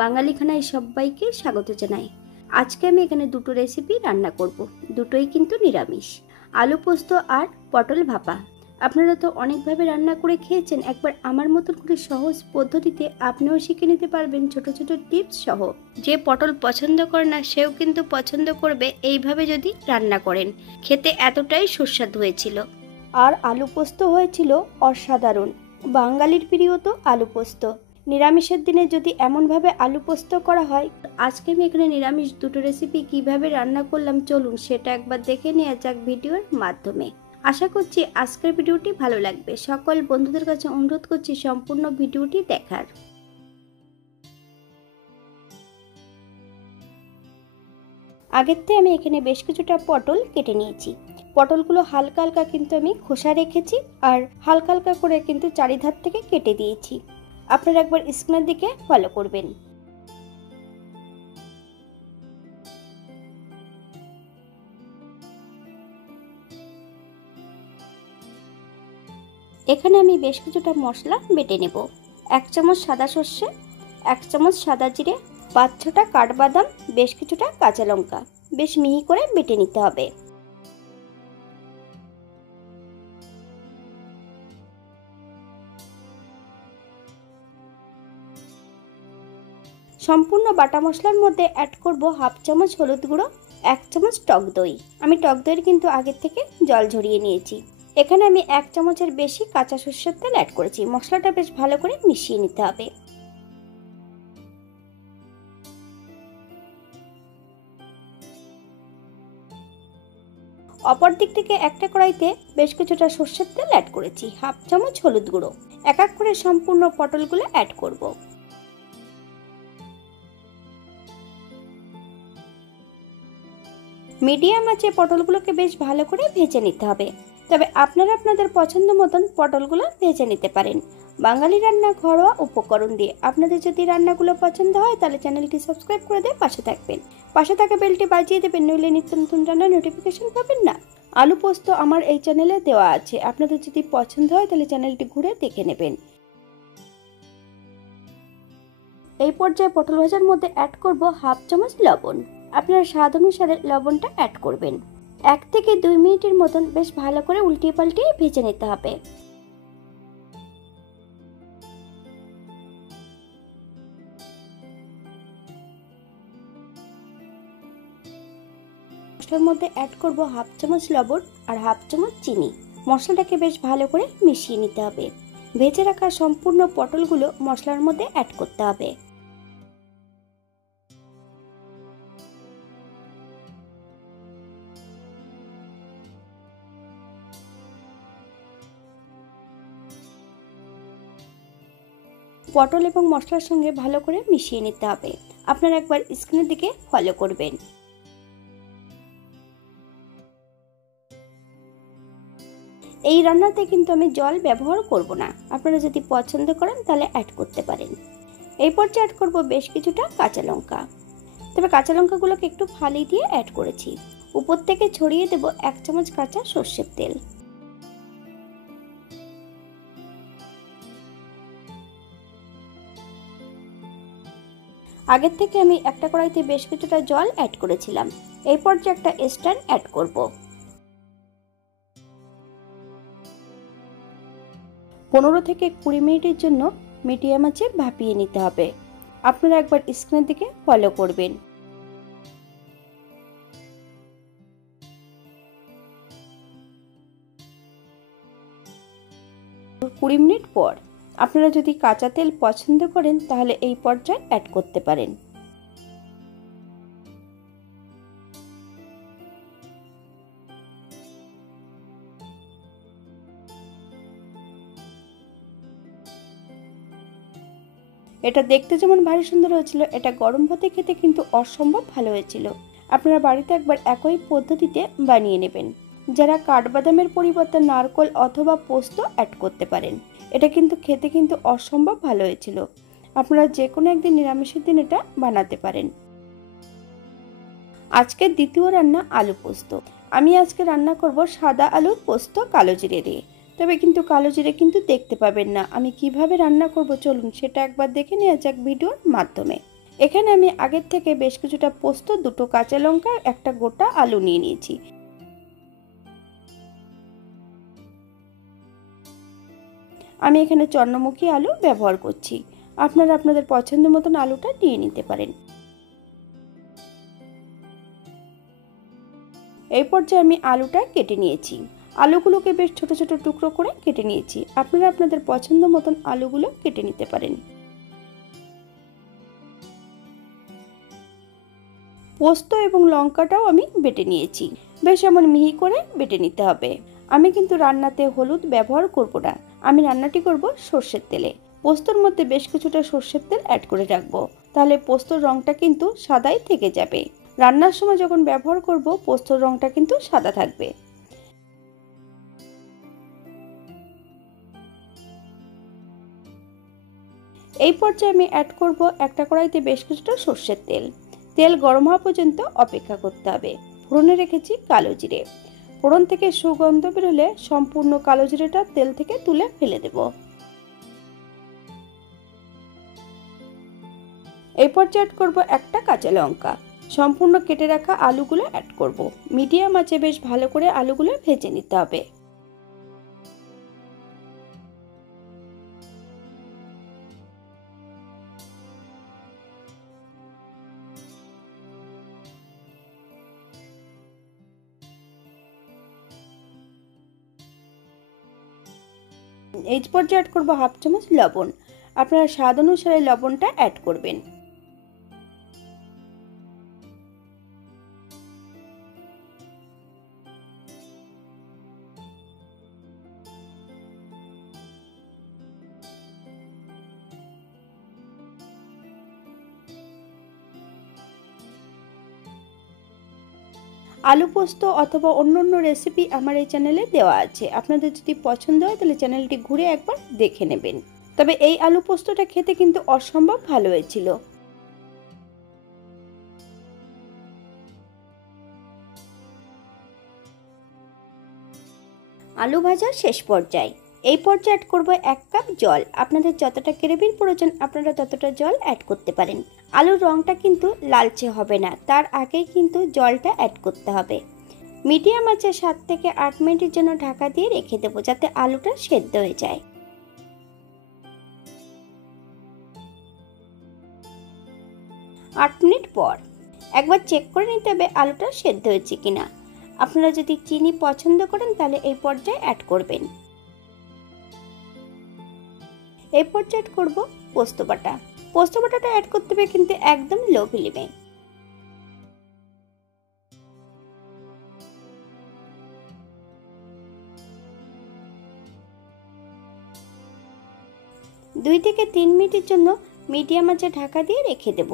বাঙালি খানায় সবাইকে স্বাগত জানাই। আজকে আমি এখানে দুটো রেসিপি রান্না করব, দুটোই কিন্তু নিরামিষ। আলু পোস্ত আর পটল ভাপা। আপনারা তো অনেকভাবে রান্না করে খেয়েছেন, একবার আমার মতন করে সহজ পদ্ধতিতে আপনিও শিখে নিতে পারবেন ছোট ছোট টিপস সহ। যে পটল পছন্দ করে না সেও কিন্তু পছন্দ করবে এইভাবে যদি রান্না করেন। খেতে এতটাই সুস্বাদু হয়েছিল। আর আলু পোস্ত হয়েছিল অসাধারণ। বাঙালির প্রিয় তো আলু পোস্ত। নিরামিষের দিনে যদি এমনভাবে আলু পোস্ত করা হয়, আজকে আমি এখানে নিরামিষ দুটো রেসিপি কিভাবে রান্না করলাম চলুন সেটা একবার দেখে নেওয়া যাক ভিডিওর মাধ্যমে। আশা করছি আজকের ভিডিওটি ভালো লাগবে। সকল বন্ধুদের কাছে অনুরোধ করছি সম্পূর্ণ ভিডিওটি দেখার। আগের থেকে আমি এখানে বেশ কিছুটা পটল কেটে নিয়েছি। পটলগুলো হালকা হালকা কিন্তু আমি খোসা রেখেছি আর হালকা হালকা করে কিন্তু চারিধার থেকে কেটে দিয়েছি। আপনারা একবার স্ক্রিনের দিকে ফলো করবেন। এখানে আমি বেশ কিছুটা মশলা বেটে নেব। 1 চামচ সাদা সর্ষে, 1 চামচ সাদা জিরে, 5-6টা কাঠবাদাম, বেশ কিছুটা কাঁচা লঙ্কা বেশ মিহি করে বেটে নিতে হবে। সম্পূর্ণ বাটা মশলার মধ্যে অ্যাড করব 1/2 চামচ হলুদ গুঁড়ো, 1 চামচ টক দই। আমি টক দইয়ের কিন্তু আগের থেকে জল ঝরিয়ে নিয়েছি। এখানে আমি 1 চামচের বেশি কাঁচা সরষের তেল অ্যাড করেছি। মশলাটা বেশ ভালো করে মিশিয়ে নিতে হবে। অপর দিক থেকে একটা কড়াইতে বেশ কিছুটা সরষের তেল অ্যাড করেছি, 1/2 চামচ হলুদ গুঁড়ো। এক এক করে সম্পূর্ণ পটলগুলো অ্যাড করব। মিডিয়াম আঁচে পটলগুলোকে বেশ ভালো করে ভেজে নিতে হবে। তবে আপনারা আপনাদের পছন্দ মতন পটলগুলো ভেজে নিতে পারেন। বাঙালি রান্না ঘরোয়া উপকরণ দিয়ে। আপনাদের যদি রান্নাগুলো পছন্দ হয় তাহলে চ্যানেলটি সাবস্ক্রাইব করে দিয়ে পাশে থাকবেন। পাশে থাকা বেলটি বাজিয়ে দেবেন, নইলে নিত্য নতুন রান্নার নোটিফিকেশন পাবেন না। আলু পোস্ত আমার এই চ্যানেলে দেওয়া আছে, আপনাদের যদি পছন্দ হয় তাহলে চ্যানেলটি ঘুরে দেখে নেবেন। এই পর্যায়ে পটল ভাজার মধ্যে অ্যাড করব 1/2 চামচ লবণ। আপনারা স্বাদ অনুসারে লবণটা অ্যাড করবেন। 1 থেকে 2 মিনিটের মতন বেশ ভালো করে উল্টিয়ে পাল্টিয়ে ভেজে নিতে হবে। মশলার মধ্যে অ্যাড করব 1/2 চামচ লবণ আর 1/2 চামচ চিনি। মশলাটাকে বেশ ভালো করে মিশিয়ে নিতে হবে। ভেজে রাখা সম্পূর্ণ পটলগুলো মশলার মধ্যে অ্যাড করতে হবে। পটল এবং মশলার সঙ্গে ভালো করে মিশিয়ে নিতে হবে। আপনারা একবার স্ক্রিনের দিকে ফলো করবেন। এই রান্নাতে কিন্তু আমি জল ব্যবহার করব না। আপনারা যদি পছন্দ করেন তাহলে অ্যাড করতে পারেন। এই পর্যায়ে অ্যাড করব বেশ কিছুটা কাঁচা লঙ্কা। তবে কাঁচা লঙ্কাগুলোকে একটু ফালি দিয়ে অ্যাড করেছি। উপর থেকে ছড়িয়ে দেব 1 চামচ কাঁচা সরষের তেল। আগের থেকে আমি একটা কড়াইতে বেশ কিছুটা জল অ্যাড করেছিলাম। এই পর্যায়ে একটা স্ট্যান্ড অ্যাড করব। 15 থেকে 20 মিনিটের জন্য মিডিয়াম আঁচে ভাপিয়ে নিতে হবে। আপনারা একবার স্ক্রিনের দিকে ফলো করবেন। 20 মিনিট পর আপনারা যদি কাঁচা তেল পছন্দ করেন তাহলে এই পর্যায়ে অ্যাড করতে পারেন। এটা দেখতে যেমন ভারী সুন্দর হয়েছিল, এটা গরম ভাতে খেতে কিন্তু অসম্ভব ভালো হয়েছিল। আপনারা বাড়িতে একবার একই পদ্ধতিতে বানিয়ে নেবেন। যারা কাঠবাদামের পরিবর্তে নারকেল অথবা পোস্ত অ্যাড করতে পারেন। এটা কিন্তু খেতে কিন্তু অসম্ভব ভালো হয়েছিল। আপনারা যে কোনো একদিন নিরামিষের দিন এটা বানাতে পারেন। আজকের দ্বিতীয় রান্না আলু পোস্ত। আমি আজকে রান্না করব সাদা আলুর পোস্ত কালো জিরে দিয়ে। তবে কিন্তু কালো জিরে কিন্তু দেখতে পাবেন না। আমি কিভাবে রান্না করব চলুন সেটা একবার দেখে নেওয়া যাক ভিডিওর মাধ্যমে। এখানে আমি আগের থেকে বেশ কিছুটা পোস্ত, দুটো কাঁচা লঙ্কা, একটা গোটা আলু নিয়ে নিয়েছি। আমি এখানে চন্দ্রমুখী আলু ব্যবহার করছি, আপনারা আপনাদের পছন্দ মতন আলুটা নিয়ে নিতে পারেন। এই পর্যায়ে আমি আলুটা কেটে নিয়েছি, আলুগুলোকে বেশ ছোট ছোট টুকরো করে কেটে নিয়েছি। আপনারা আপনাদের পছন্দ মতন আলুগুলো কেটে নিতে পারেন। পোস্ত এবং লঙ্কাটাও আমি বেটে নিয়েছি, বেশ এমন মিহি করে বেটে নিতে হবে। আমি কিন্তু রান্নাতে হলুদ ব্যবহার করব না, আমি রান্নাটি করব সর্ষের তেলে। পোস্তর মধ্যে বেশ কিছুটা সর্ষের তেল অ্যাড করে রাখবো, তাহলে পোস্তর রংটা কিন্তু সাদাই থেকে যাবে। রান্নার সময় যখন ব্যবহার করব পোস্তর রংটা কিন্তু সাদা থাকবে। এই পর্যায়ে আমি অ্যাড করব একটা কড়াইতে বেশ কিছুটা সর্ষের তেল। তেল গরম হওয়া পর্যন্ত অপেক্ষা করতে হবে। ফোড়নে রেখেছি কালো জিরে। ফোড়ন থেকে সুগন্ধ বেরোলে সম্পূর্ণ কালো জিরেটা তেল থেকে তুলে ফেলে দেব। এই পর্যায়ে অ্যাড করব একটা কাঁচা লঙ্কা। সম্পূর্ণ কেটে রাখা আলুগুলো অ্যাড করব। মিডিয়াম আঁচে বেশ ভালো করে আলুগুলো ভেজে নিতে হবে। এই পর্যায়ে অ্যাড করব হাফ চামচ লবণ। আপনারা স্বাদ অনুসারে লবণটা অ্যাড করবেন। আলু পোস্ত অথবা অন্যান্য রেসিপি আমার এই চ্যানেলে দেওয়া আছে, আপনাদের যদি পছন্দ হয় তাহলে চ্যানেলটি ঘুরে একবার দেখে নেবেন। তবে এই আলু পোস্তটা খেতে কিন্তু অসম্ভব ভালো হয়েছিল। আলু ভাজার শেষ পর্যায়ে এই পর্যায়ে অ্যাড করব 1 কাপ জল। আপনাদের যতটা গ্রেভির প্রয়োজন আপনারা ততটা জল অ্যাড করতে পারেন। আলুর রংটা কিন্তু লালচে হবে না, তার আগেই কিন্তু জলটা অ্যাড করতে হবে। মিডিয়াম আঁচে 7 থেকে 8 মিনিটের জন্য ঢাকা দিয়ে রেখে দেবো, যাতে আলুটা সেদ্ধ হয়ে যায়। 8 মিনিট পর একবার চেক করে নিতে হবে আলুটা সেদ্ধ হয়েছে কিনা। আপনারা যদি চিনি পছন্দ করেন তাহলে এই পর্যায়ে অ্যাড করবেন। এই পর্যায়ে অ্যাড করব পোস্ত বাটা। পোস্ত বাটাটা অ্যাড করতে হবে কিন্তু একদম লো ফ্লেমে। দুই থেকে 3 মিনিটের জন্য মিডিয়াম আঁচে ঢাকা দিয়ে রেখে দেব।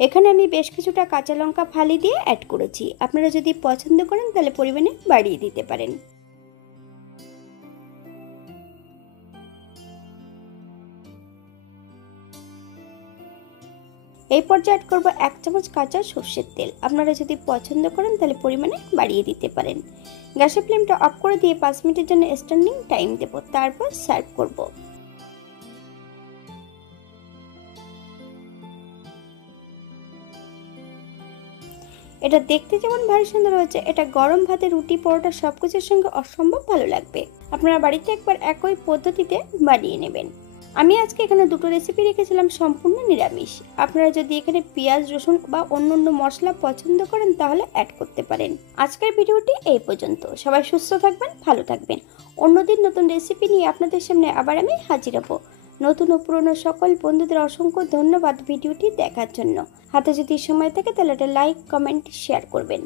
এখানে আমি বেশ কিছুটা কাঁচা লঙ্কা ফালি দিয়ে অ্যাড করেছি, আপনারা যদি পছন্দ করেন তাহলে পরিমাণে বাড়িয়ে দিতে পারেন। এই পর্যায়ে অ্যাড করব 1 চামচ কাঁচা সর্ষের তেল। আপনারা যদি পছন্দ করেন তাহলে পরিমাণে বাড়িয়ে দিতে পারেন। গ্যাসের ফ্লেমটা অফ করে দিয়ে 5 মিনিটের জন্য স্ট্যান্ডিং টাইম দেব, তারপর সার্ভ করব। এটা দেখতে যেমন ভারী সুন্দর হয়েছে, এটা গরম ভাতে, রুটি, পরোটা সবকিছুর সঙ্গে অসম্ভব ভালো লাগবে। আপনারা বাড়িতে একবার একই পদ্ধতিতে বানিয়ে নেবেন। আমি আজকে এখানে দুটো রেসিপি রেখেছিলাম সম্পূর্ণ নিরামিষ। আপনারা যদি এখানে পেঁয়াজ, রসুন বা অন্যান্য মশলা পছন্দ করেন তাহলে অ্যাড করতে পারেন। আজকের ভিডিওটি এই পর্যন্ত। সবাই সুস্থ থাকবেন, ভালো থাকবেন। অন্যদিন নতুন রেসিপি নিয়ে আপনাদের সামনে আবার আমি হাজির হব। নতুন ও পুরনো সকল বন্ধুদের অসংখ্য ধন্যবাদ ভিডিওটি দেখার জন্য। হাতে যদি সময় থাকে তাহলে একটা লাইক, কমেন্ট, শেয়ার করবেন।